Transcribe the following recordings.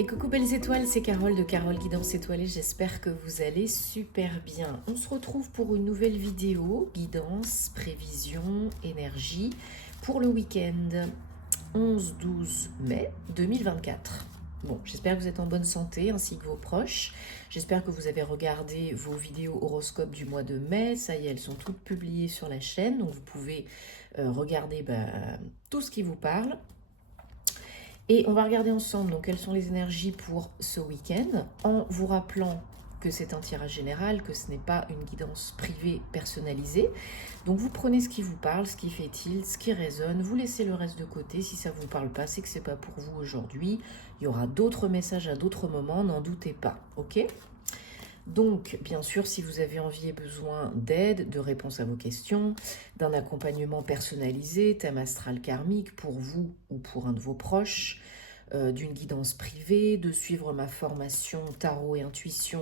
Et coucou belles étoiles, c'est Carole de Carole Guidance Étoilée, j'espère que vous allez super bien. On se retrouve pour une nouvelle vidéo, guidance, prévision, énergie, pour le week-end 11-12 mai 2024. Bon, j'espère que vous êtes en bonne santé ainsi que vos proches. J'espère que vous avez regardé vos vidéos horoscopes du mois de mai. Ça y est, elles sont toutes publiées sur la chaîne, donc vous pouvez regarder tout ce qui vous parle. Et on va regarder ensemble donc quelles sont les énergies pour ce week-end, en vous rappelant que c'est un tirage général, que ce n'est pas une guidance privée personnalisée. Donc vous prenez ce qui vous parle, ce qui fait tilt, ce qui résonne, vous laissez le reste de côté. Si ça ne vous parle pas, c'est que ce n'est pas pour vous aujourd'hui. Il y aura d'autres messages à d'autres moments, n'en doutez pas, ok ? Donc, bien sûr, si vous avez envie et besoin d'aide, de réponses à vos questions, d'un accompagnement personnalisé, thème astral karmique pour vous ou pour un de vos proches, d'une guidance privée, de suivre ma formation tarot et intuition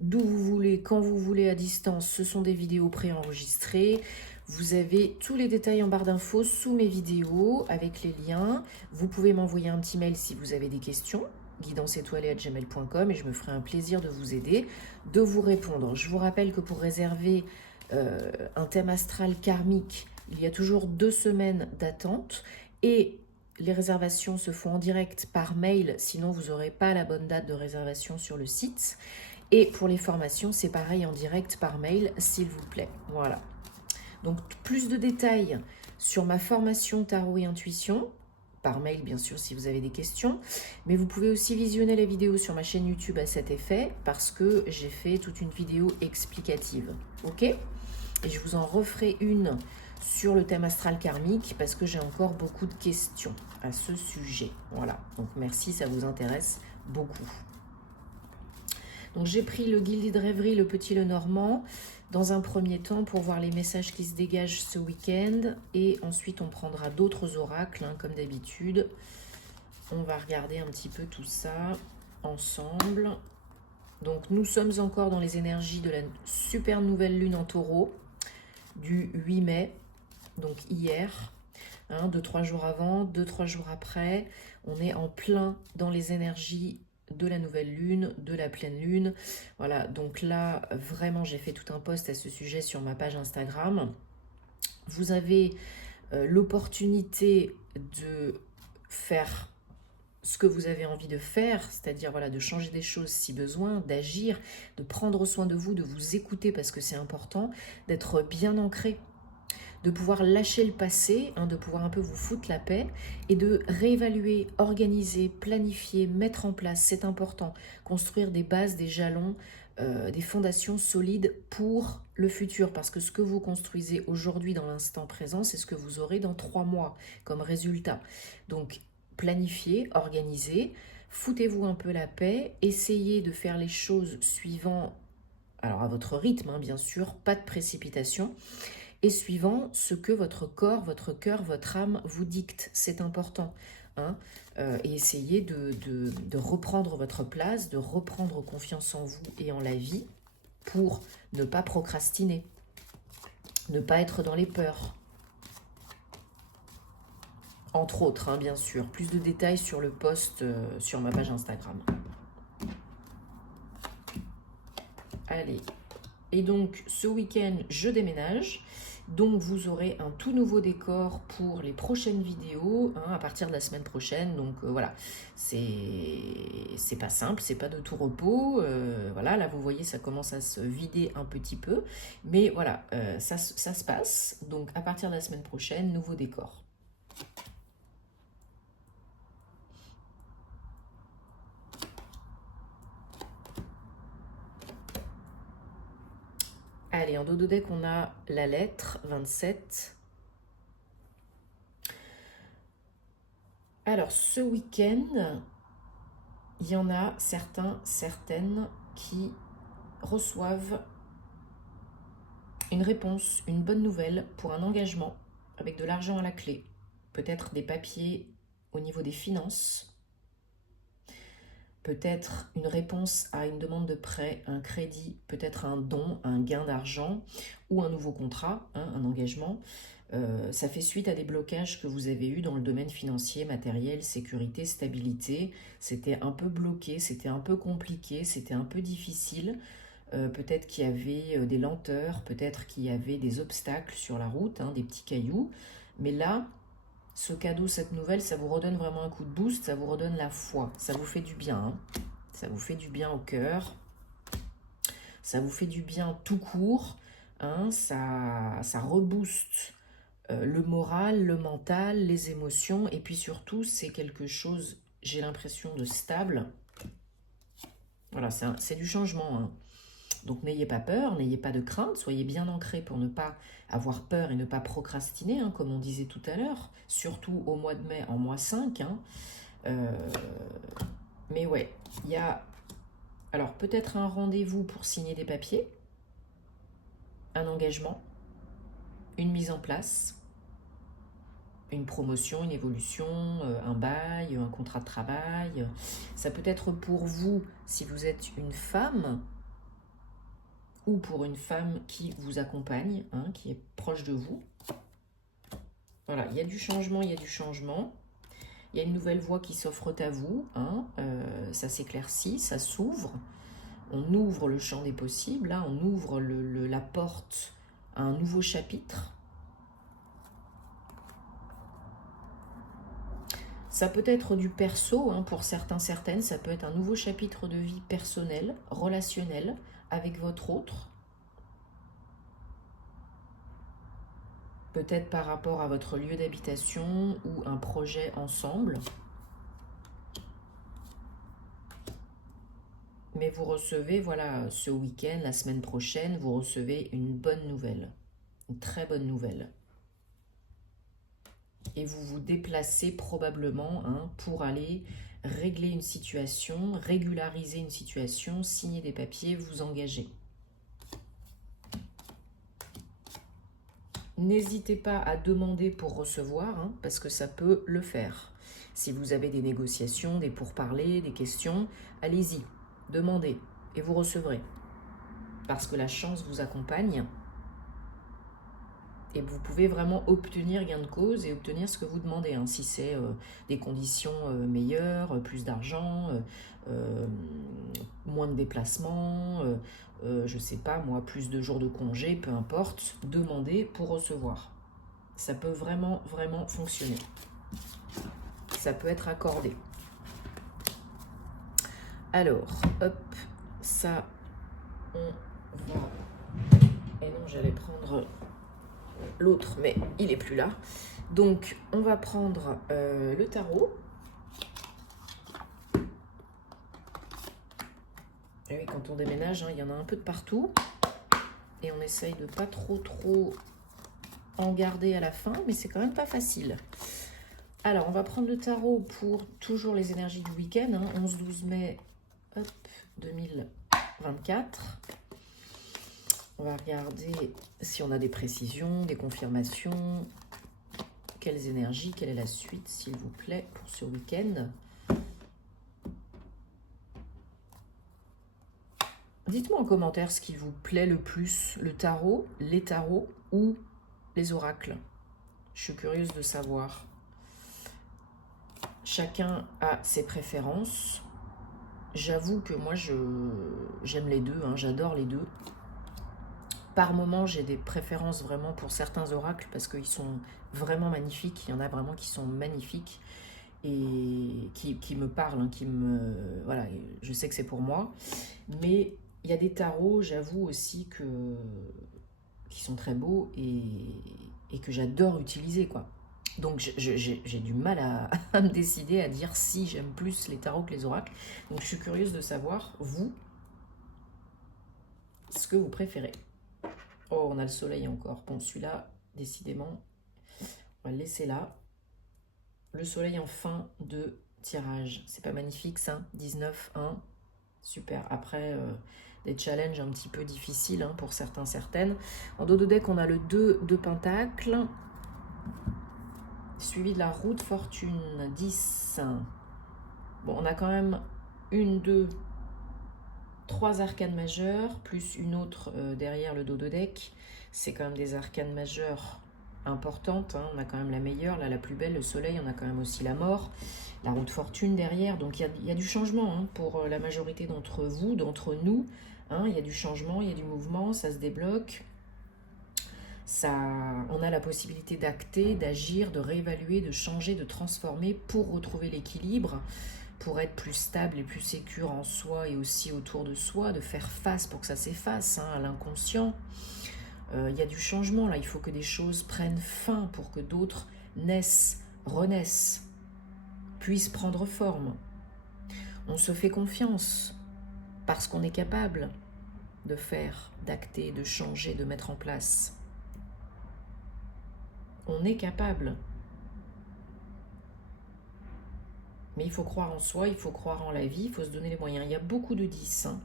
d'où vous voulez, quand vous voulez, à distance, ce sont des vidéos préenregistrées. Vous avez tous les détails en barre d'infos sous mes vidéos avec les liens. Vous pouvez m'envoyer un petit mail si vous avez des questions, guidancétoilée@gmail.com, et je me ferai un plaisir de vous aider, de vous répondre. Je vous rappelle que pour réserver un thème astral karmique, il y a toujours 2 semaines d'attente et les réservations se font en direct par mail, sinon vous n'aurez pas la bonne date de réservation sur le site. Et pour les formations, c'est pareil, en direct par mail, s'il vous plaît. Voilà. Donc, plus de détails sur ma formation tarot et intuition, par mail bien sûr si vous avez des questions, mais vous pouvez aussi visionner la vidéo sur ma chaîne YouTube à cet effet, parce que j'ai fait toute une vidéo explicative, ok ? Et je vous en referai une sur le thème astral karmique, parce que j'ai encore beaucoup de questions à ce sujet. Voilà, donc merci, ça vous intéresse beaucoup. Donc j'ai pris le Gilded Rêverie, le Petit Lenormand, dans un premier temps pour voir les messages qui se dégagent ce week-end. Et ensuite on prendra d'autres oracles, comme d'habitude. On va regarder un petit peu tout ça ensemble. Donc nous sommes encore dans les énergies de la super nouvelle lune en taureau du 8 mai, donc hier. 2-3 jours avant, 2-3 jours après. On est en plein dans les énergies de la nouvelle lune, de la pleine lune. Voilà, donc là, vraiment, j'ai fait tout un post à ce sujet sur ma page Instagram. Vous avez l'opportunité de faire ce que vous avez envie de faire, c'est-à-dire voilà, de changer des choses si besoin, d'agir, de prendre soin de vous écouter parce que c'est important, d'être bien ancré, de pouvoir lâcher le passé, de pouvoir un peu vous foutre la paix et de réévaluer, organiser, planifier, mettre en place, c'est important, construire des bases, des jalons, des fondations solides pour le futur, parce que ce que vous construisez aujourd'hui dans l'instant présent, c'est ce que vous aurez dans 3 mois comme résultat. Donc planifiez, organisez, foutez-vous un peu la paix, essayez de faire les choses suivant, alors à votre rythme bien sûr, pas de précipitation, et suivant ce que votre corps, votre cœur, votre âme vous dicte. C'est important. Et essayez de reprendre votre place, de reprendre confiance en vous et en la vie pour ne pas procrastiner, ne pas être dans les peurs. Entre autres, bien sûr. Plus de détails sur le post sur ma page Instagram. Allez. Et donc, ce week-end, je déménage. Donc vous aurez un tout nouveau décor pour les prochaines vidéos à partir de la semaine prochaine. Donc voilà, c'est pas simple, c'est pas de tout repos. Voilà, là vous voyez ça commence à se vider un petit peu. Mais voilà, ça se passe. Donc à partir de la semaine prochaine, nouveau décor. Allez, en dos de deck, on a la lettre 27. Alors, ce week-end, il y en a certains, certaines qui reçoivent une réponse, une bonne nouvelle pour un engagement avec de l'argent à la clé, peut-être des papiers au niveau des finances. peut-être une réponse à une demande de prêt, un crédit, peut-être un don, un gain d'argent ou un nouveau contrat, hein, un engagement. Ça fait suite à des blocages que vous avez eus dans le domaine financier, matériel, sécurité, stabilité. C'était un peu bloqué, c'était un peu compliqué, c'était un peu difficile. Peut-être qu'il y avait des lenteurs, peut-être qu'il y avait des obstacles sur la route, hein, des petits cailloux. Mais là, ce cadeau, cette nouvelle, ça vous redonne vraiment un coup de boost, ça vous redonne la foi. Ça vous fait du bien, hein. Ça vous fait du bien au cœur. Ça vous fait du bien tout court, hein. Ça rebooste le moral, le mental, les émotions. Et puis surtout, c'est quelque chose, j'ai l'impression, de stable. Voilà, c'est du changement, hein. Donc n'ayez pas peur, n'ayez pas de crainte, soyez bien ancrés pour ne pas avoir peur et ne pas procrastiner, hein, comme on disait tout à l'heure, surtout au mois de mai, en mois 5. Hein. Mais ouais, il y a alors peut-être un rendez-vous pour signer des papiers, un engagement, une mise en place, une promotion, une évolution, un bail, un contrat de travail. Ça peut être pour vous, si vous êtes une femme, ou pour une femme qui vous accompagne, hein, qui est proche de vous. Voilà, il y a du changement, il y a du changement. Il y a une nouvelle voie qui s'offre à vous, hein, ça s'éclaircit, ça s'ouvre. On ouvre le champ des possibles, là, on ouvre la porte à un nouveau chapitre. Ça peut être du perso, hein, pour certains, certaines, ça peut être un nouveau chapitre de vie personnelle, relationnelle, avec votre autre. Peut-être par rapport à votre lieu d'habitation ou un projet ensemble. Mais vous recevez, voilà, ce week-end, la semaine prochaine, vous recevez une bonne nouvelle, une très bonne nouvelle. Et vous vous déplacez probablement, hein, pour aller régler une situation, régulariser une situation, signer des papiers, vous engager. N'hésitez pas à demander pour recevoir, hein, parce que ça peut le faire. Si vous avez des négociations, des pourparlers, des questions, allez-y, demandez et vous recevrez. Parce que la chance vous accompagne et vous pouvez vraiment obtenir gain de cause et obtenir ce que vous demandez, hein, si c'est des conditions meilleures, plus d'argent, moins de déplacements, je sais pas moi, plus de jours de congé, peu importe, demandez pour recevoir. Ça peut vraiment, vraiment fonctionner. Ça peut être accordé. Alors, hop, ça, on va... Et non, j'allais prendre l'autre, mais il n'est plus là. Donc, on va prendre le tarot. Et oui, quand on déménage, hein, il y en a un peu de partout. Et on essaye de pas trop en garder à la fin, mais c'est quand même pas facile. Alors, on va prendre le tarot pour toujours les énergies du week-end, hein, 11-12 mai 2024. On va regarder si on a des précisions, des confirmations. Quelles énergies, quelle est la suite, s'il vous plaît, pour ce week-end. Dites-moi en commentaire ce qui vous plaît le plus, le tarot, les tarots ou les oracles. Je suis curieuse de savoir. Chacun a ses préférences. J'avoue que moi, j'aime les deux, hein, j'adore les deux. Par moment, j'ai des préférences vraiment pour certains oracles parce qu'ils sont vraiment magnifiques. Il y en a vraiment qui sont magnifiques et qui me parlent, hein, voilà, je sais que c'est pour moi. Mais il y a des tarots, j'avoue aussi, qui sont très beaux et que j'adore utiliser, quoi. Donc j'ai du mal à me décider à dire si j'aime plus les tarots que les oracles. Donc je suis curieuse de savoir, vous, ce que vous préférez. Oh, on a le soleil encore. Bon, celui-là, décidément, on va le laisser là. Le soleil en fin de tirage. C'est pas magnifique, ça? 19, 1. Super. Après, des challenges un petit peu difficiles, hein, pour certains, certaines. En dos de deck, on a le 2 de Pentacles. Suivi de la roue de fortune, 10. Bon, on a quand même une, deux, trois arcanes majeures, plus une autre derrière le dos de deck. C'est quand même des arcanes majeures importantes, hein. On a quand même la meilleure, là, la plus belle, le soleil. On a quand même aussi la mort, la roue de fortune derrière. Donc il y a du changement, hein, pour la majorité d'entre vous, d'entre nous, hein. Il y a du changement, il y a du mouvement, ça se débloque. On a la possibilité d'acter, d'agir, de réévaluer, de changer, de transformer pour retrouver l'équilibre, pour être plus stable et plus sécure en soi et aussi autour de soi, de faire face pour que ça s'efface, hein, à l'inconscient. Il y a du changement là, il faut que des choses prennent fin pour que d'autres naissent, renaissent, puissent prendre forme. On se fait confiance parce qu'on est capable de faire, d'acter, de changer, de mettre en place. On est capable. Mais il faut croire en soi, il faut croire en la vie, il faut se donner les moyens. Il y a beaucoup de 10. Hein.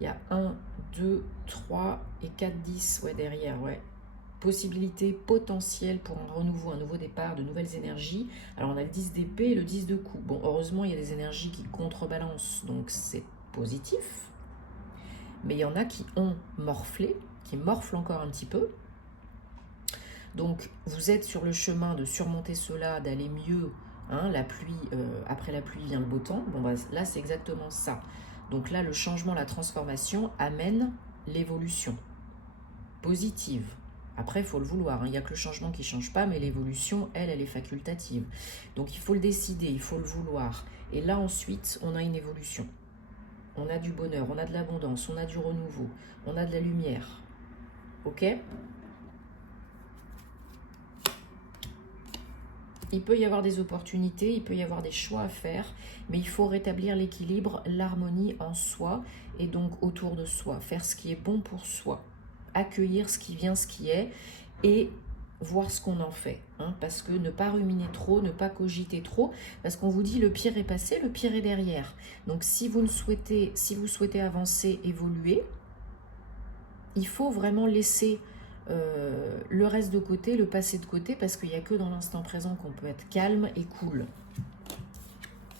Il y a 1, 2, 3 et 4 10 ouais, derrière. Ouais. Possibilité potentielle pour un renouveau, un nouveau départ, de nouvelles énergies. Alors on a le 10 d'épée et le 10 de coupe. Bon, heureusement, il y a des énergies qui contrebalancent, donc c'est positif. Mais il y en a qui ont morflé, qui morflent encore un petit peu. Donc vous êtes sur le chemin de surmonter cela, d'aller mieux. Hein, la pluie, après la pluie vient le beau temps. Bon, bah, là, c'est exactement ça. Donc là, le changement, la transformation amène l'évolution positive. Après, il faut le vouloir. Hein. Il n'y a que le changement qui ne change pas, mais l'évolution, elle est facultative. Donc il faut le décider, il faut le vouloir. Et là, ensuite, on a une évolution. On a du bonheur, on a de l'abondance, on a du renouveau, on a de la lumière. Ok ? Il peut y avoir des opportunités, il peut y avoir des choix à faire, mais il faut rétablir l'équilibre, l'harmonie en soi et donc autour de soi. Faire ce qui est bon pour soi, accueillir ce qui vient, ce qui est et voir ce qu'on en fait. Hein, parce que ne pas ruminer trop, ne pas cogiter trop, parce qu'on vous dit le pire est passé, le pire est derrière. Donc si vous souhaitez avancer, évoluer, il faut vraiment laisser le reste de côté, le passé de côté, parce qu'il n'y a que dans l'instant présent qu'on peut être calme et cool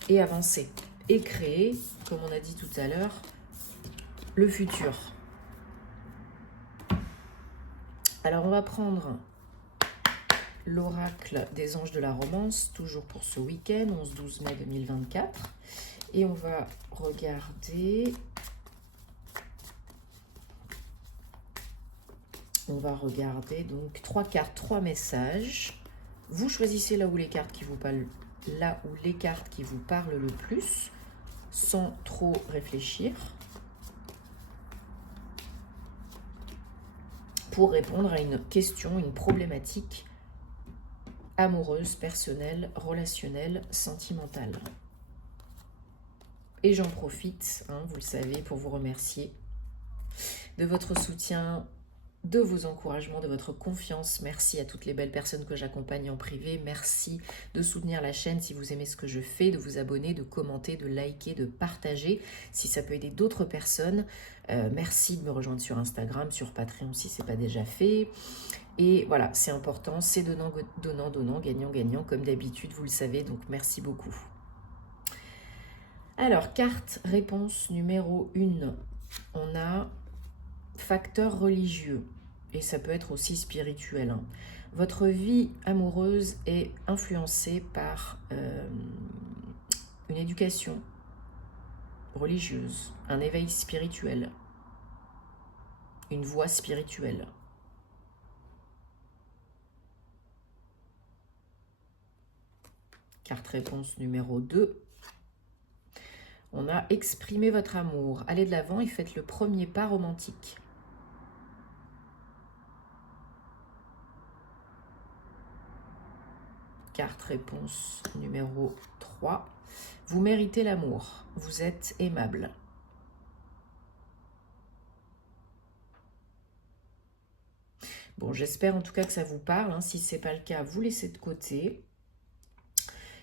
et avancer et créer, comme on a dit tout à l'heure, le futur. Alors on va prendre l'oracle des anges de la romance, toujours pour ce week-end, 11-12 mai 2024, et on va regarder... On va regarder donc 3 cartes, 3 messages. Vous choisissez là où les cartes qui vous parlent, le plus, sans trop réfléchir, pour répondre à une question, une problématique amoureuse, personnelle, relationnelle, sentimentale. Et j'en profite, hein, vous le savez, pour vous remercier de votre soutien, de vos encouragements, de votre confiance. Merci à toutes les belles personnes que j'accompagne en privé. Merci de soutenir la chaîne si vous aimez ce que je fais, de vous abonner, de commenter, de liker, de partager si ça peut aider d'autres personnes. Merci de me rejoindre sur Instagram, sur Patreon si ce n'est pas déjà fait. Et voilà, c'est important, c'est donnant, donnant, donnant, gagnant, gagnant, comme d'habitude, vous le savez, donc merci beaucoup. Alors, carte réponse numéro 1. On a facteur religieux, et ça peut être aussi spirituel. Hein. Votre vie amoureuse est influencée par une éducation religieuse, un éveil spirituel, une voie spirituelle. Carte réponse numéro 2. On a exprimé votre amour. Allez de l'avant et faites le premier pas romantique. Carte réponse numéro 3. Vous méritez l'amour. Vous êtes aimable. Bon, j'espère en tout cas que ça vous parle. Hein. Si ce n'est pas le cas, vous laissez de côté.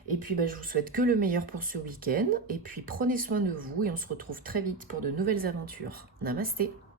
Et puis, je vous souhaite que le meilleur pour ce week-end. Et puis, prenez soin de vous et on se retrouve très vite pour de nouvelles aventures. Namasté.